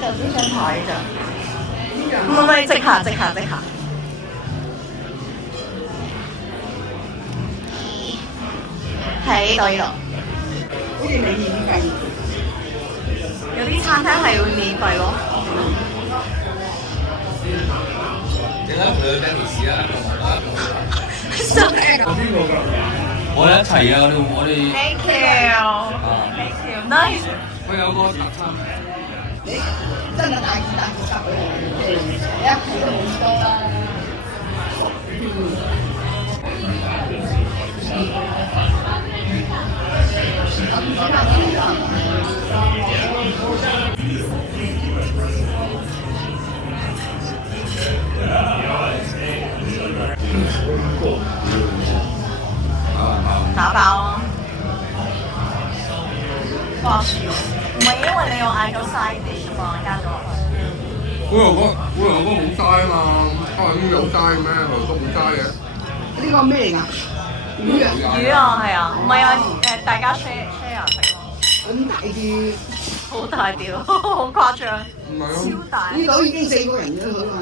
就呢張台咋？唔係，直下直下直下。喺呢度呢度。好似你免費。有啲餐廳係會免費咯。點解唔去跟電視啊？我哋一齊啊！我哋 Thank you，Thank you，nice。我有個特餐。你真係大件大件夾佢嚟，你一睇都冇咁多啦。打包啊！哇樹，唔係因為你有嗌咗 side dish 嘛，加咗落去。烏龍哥冇齋啊嘛，咁有齋咩？烏龍哥冇齋嘅。呢個咩嚟㗎？魚啊！魚啊，係啊，唔係啊，大家 share 食咯。咁大啲，好大條，好誇張，唔係啊，超大。呢度已經4個人咗佢嘛。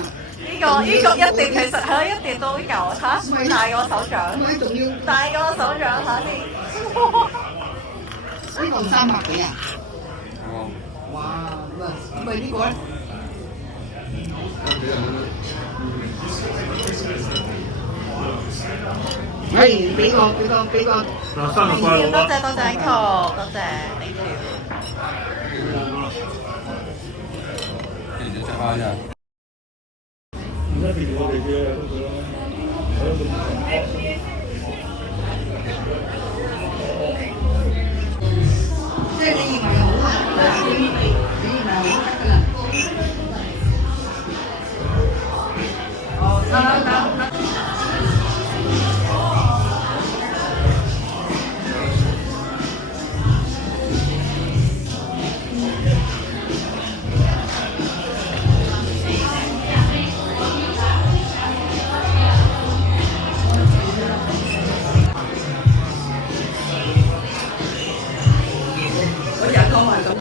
呢個一碟其實係一碟都夠，睇大過手掌，咁仲要大過手掌睇先。呢個300幾啊？哦，哇！咁呢個咧？係俾個。嗱，生日快樂啊！多謝多謝 Uncle，多謝 thank you。記住出翻啫。唔一定我哋嘅。